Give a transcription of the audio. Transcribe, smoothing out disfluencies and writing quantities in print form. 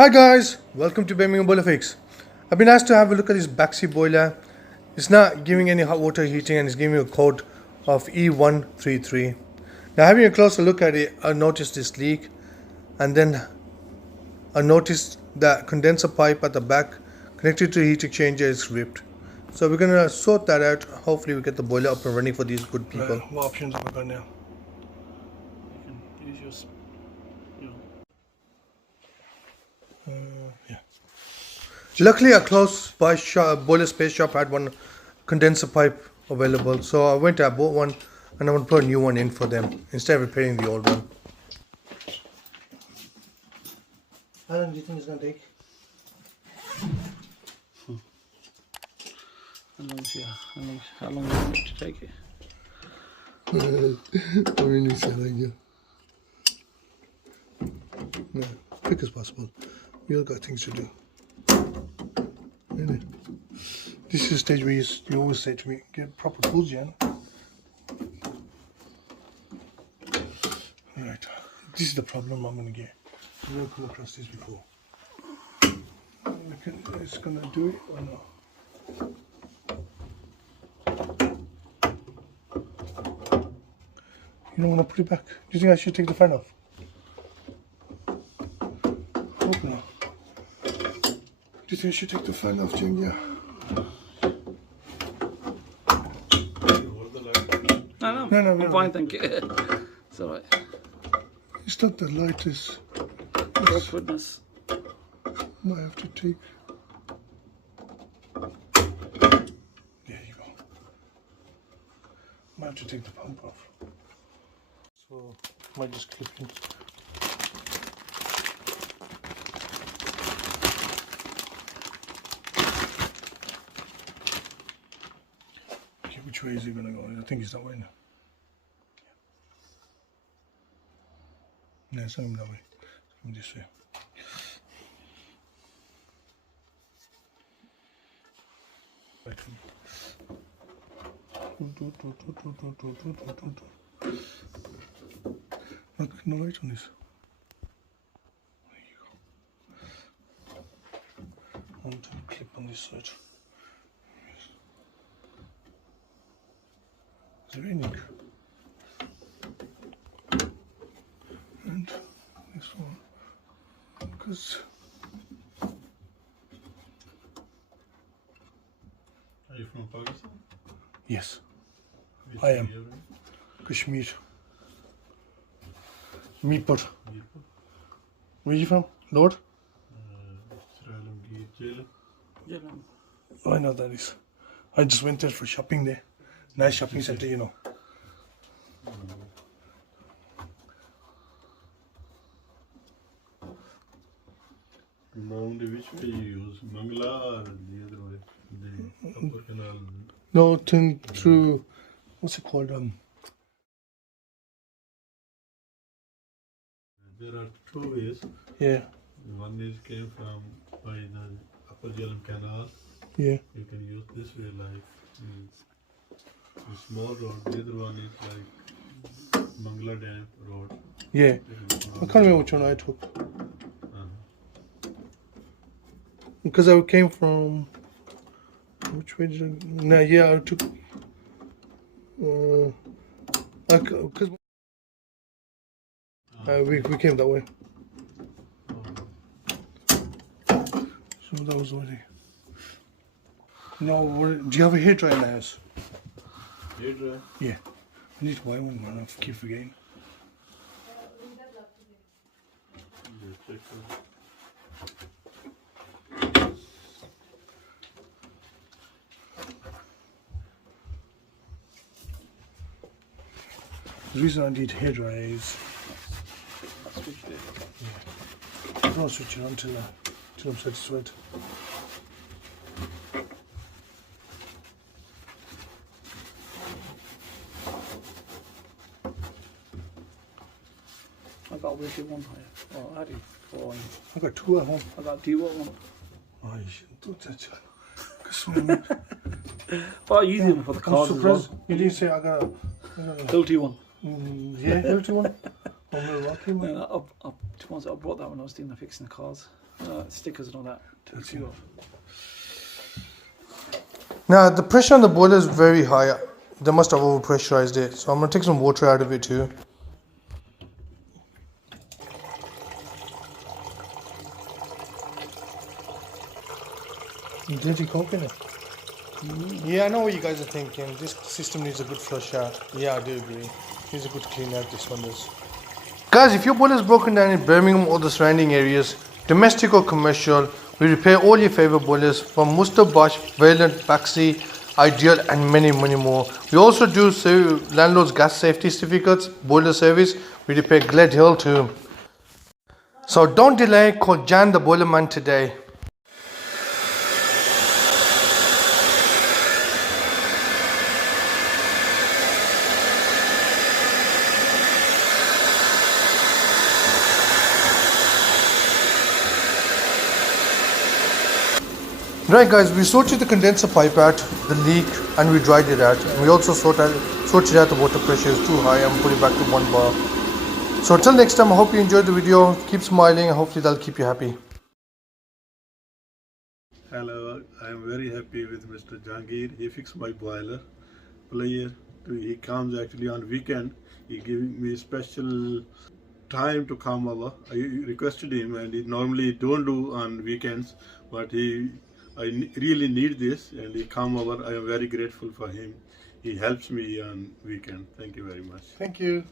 Hi guys, welcome to Birmingham Boiler Fix. I've been asked to have a look at this Baxi boiler. It's not giving any hot water heating and it's giving me a code of E133. Now having a closer look at it, I noticed this leak and then I noticed that condenser pipe at the back connected to the heat exchanger is ripped. So we're going to sort that out. Hopefully we get the boiler up and running for these good people. What options have we got now? You can use Yeah. Luckily, a close by boiler space shop had one condenser pipe available, so I went and bought one, and I want to put a new one in for them instead of repairing the old one. How long do you think it's gonna take? How long do you want it to take it? I'm really selling you. No, quick as possible. We all got things to do. Really? This is the stage where you always say to me, get proper tools, Jan. Right. This is the problem I'm going to get. I've never come across this before. It's going to do it or not? You don't want to put it back? Do you think I should take the fan off? Hope not. Do you think I should take the fan off, Jim? Yeah. No, I'm fine, thank you. It's alright. It's not the light, it's... Awkwardness. Might have to take... There you go. Might have to take the pump off. So, might just clip in. Okay, which way is it gonna go? I think it's that way now. No, it's not even that way. It's going this way. Look, no light on this. There you go. And clip on this side. Is there any? And this one, because are you from Pakistan? yes, Which I am. area? Kashmir. Meerput. Mirpur? Where are you from, Lord? Yeah, Oh, I know that is. I just went there for shopping there. Nice shopping center, you know. Normally, which way you use? Mangla or the other way? The upper canal? No, turn through, what's it called? There are two ways. Yeah, One is came from by the upper Jhelum canal. yeah. You can use this way like the small road. The other one is like Mangla Dam road. Yeah. I can't remember which one I took. Because I came from, which way did I, no, yeah, I took, because we came that way. So that was already. No, do you have a hairdryer in the house? Hairdryer? Yeah. I need to buy one, man. I keep forgetting. Yeah, check out. The reason I need hairdryer is switch there. I don't switch it on till I'm starting to sweat. I got a wicked one here. Oh, I do. Oh, I got two at home. I got dual one. Oh, you shouldn't do that, John. Well, I use them for the I'm cars as surprised well. you didn't say I got a LT one. yeah, LT one. I'm gonna rock him. I brought that when I was doing the fixing the cars. stickers and all that. To secure. Now the pressure on the boiler is very high. They must have overpressurized it. So I'm going to take some water out of it too. Dirty coke in it. Yeah, I know what you guys are thinking. This system needs a good flush out. Yeah, I do agree. Needs a good clean out, this one does. Guys, if your boiler is broken down in Birmingham or the surrounding areas, domestic or commercial, we repair all your favorite boilers from wocesterbosch, vaillant, Baxi, Ideal and many more. We also do landlord's gas safety certificates, boiler service. We repair Gled Hill too. So don't delay, call Jan the boiler man today. Right guys, we sorted the condenser pipe out, the leak, and we dried it out. And we also sorted out the water pressure is too high and put it back to 1 bar. So until next time, I hope you enjoyed the video. Keep smiling and hopefully that'll keep you happy. Hello, I am very happy with Mr. Jangir. He fixed my boiler. Player, he comes actually on weekend. He giving me special time to come over. I requested him, and he normally don't do on weekends, but I really need this, and he come over. I am very grateful for him. He helps me on weekend. Thank you very much. Thank you.